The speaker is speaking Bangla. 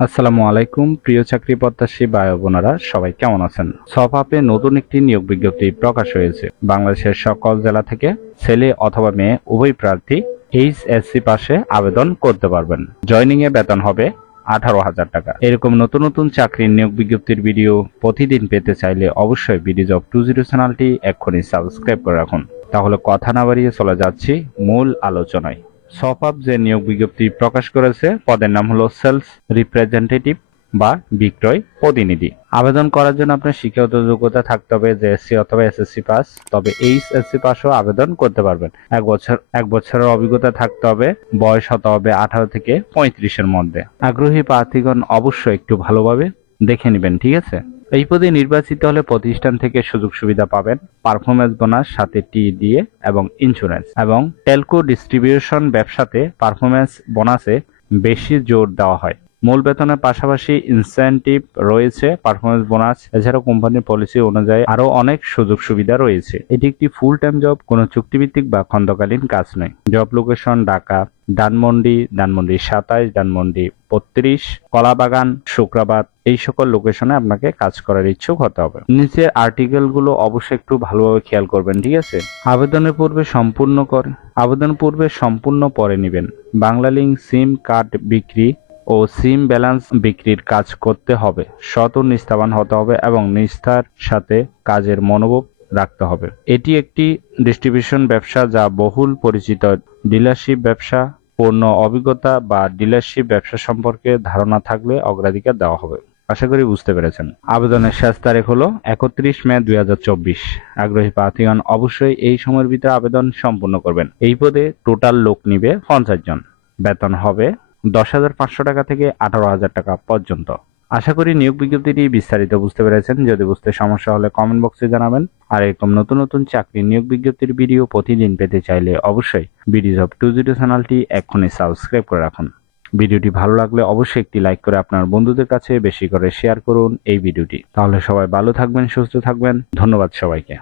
আসসালামু আলাইকুম প্রিয় চাকরি প্রত্যাশী ভাই ও বোনেরা, সবাই কেমন আছেন? সফাপে নতুন একটি নিয়োগ বিজ্ঞপ্তি প্রকাশ হয়েছে। বাংলাদেশের সকল জেলা থেকে ছেলে অথবা মেয়ে উভয় প্রার্থী এইচএসসি পাশে আবেদন করতে পারবেন। জয়নিং এ বেতন হবে 18,000 টাকা। এরকম নতুন নতুন চাকরির নিয়োগ বিজ্ঞপ্তির ভিডিও প্রতিদিন পেতে চাইলে অবশ্যই বিডি জব 20 চ্যানেলটি এক্ষুনি সাবস্ক্রাইব করে রাখুন। তাহলে কথা না বাড়িয়ে চলে যাচ্ছি মূল আলোচনায়। সফাপ যে নিয়োগ বিজ্ঞপ্তি প্রকাশ করেছে, পদের নাম হলো সেলস রিপ্রেজেন্টেটিভ বা বিক্রয় প্রতিনিধি। আবেদন করার জন্য আপনার শিক্ষাগত যোগ্যতা থাকতে হবে জেএসসি অথবা এসএসসি পাস, তবে এইচএসসি পাসও আবেদন করতে পারবেন। এক বছরের অভিজ্ঞতা থাকতে হবে, বয়স হতে হবে 18 থেকে 35-এর মধ্যে। আগ্রহী প্রার্থীগণ অবশ্যই একটু ভালোভাবে দেখে নেবেন, ঠিক আছে? এই পদে নির্বাচিত হলে প্রতিষ্ঠান থেকে সুযোগ সুবিধা পাবেন, পারফরমেন্স বোনাস সাথে দিয়ে এবং ইন্স্যুরেন্স এবং টেলকো ডিস্ট্রিবিউশন ব্যবসাতে পারফরমেন্স বোনাসে বেশি জোর দেওয়া হয়। মূল বেতনের পাশাপাশি ইনসেনটিভ রয়েছে, পারফরমেন্স বোনাস, এছাড়াও কোম্পানির পলিসি অনুযায়ী আরো অনেক সুযোগ সুবিধা রয়েছে। এটি একটি ফুল টাইম জব, কোনো চুক্তিভিত্তিক বা খণ্ডকালীন কাজ নয়। জব লোকেশন ঢাকা, ধানমন্ডি, ধানমন্ডি 27, ধানমন্ডি 32, কলাবাগান, শুক্রাবাদ, এই সকল লোকেশনে আপনাকে কাজ করার ইচ্ছুক হতে হবে। নিচের আর্টিকেল গুলো অবশ্যই একটু ভালোভাবে খেয়াল করবেন, ঠিক আছে? আবেদন পূর্বে সম্পূর্ণ পড়ে নেবেন। বাংলা লিঙ্ক সিম কার্ড বিক্রি ও সিম ব্যালেন্স বিক্রির কাজ করতে হবে, সৎ ও নিষ্ঠাবান হতে হবে এবং নিষ্ঠার সাথে কাজের মনোভাব রাখতে হবে। এটি একটি ডিস্ট্রিবিউশন ব্যবসা যা বহুল পরিচিত। ডিলারশিপ ব্যবসা, পূর্ণ অভিজ্ঞতা বা ডিলারশিপ ব্যবসা সম্পর্কে ধারণা থাকলে অগ্রাধিকার দেওয়া হবে। আশা করি বুঝতে পেরেছেন। আবেদনের শেষ তারিখ হলো 31 মে 2024। আগ্রহী প্রার্থীগণ অবশ্যই এই সময়ের ভিতরে আবেদন সম্পূর্ণ করবেন। এই পদে টোটাল লোক নিবে 50 জন। বেতন হবে 10,500 টাকা থেকে 18,000 টাকা পর্যন্ত। আশা করি নিয়োগ বিজ্ঞপ্তিটি বিস্তারিত বুঝতে পেরেছেন। যদি বুঝতে সমস্যা হলে কমেন্ট বক্সে জানাবেন। আর এরকম নতুন নতুন চাকরি নিয়োগ বিজ্ঞপ্তির ভিডিও প্রতিদিন পেতে চাইলে অবশ্যই বিডি জব 20 চ্যানেলটি এক্ষুনি সাবস্ক্রাইব করে রাখুন। ভিডিওটি ভালো লাগলে অবশ্যই একটি লাইক করে আপনার বন্ধুদের কাছে বেশি করে শেয়ার করুন এই ভিডিওটি। তাহলে সবাই ভালো থাকবেন, সুস্থ থাকবেন। ধন্যবাদ সবাইকে।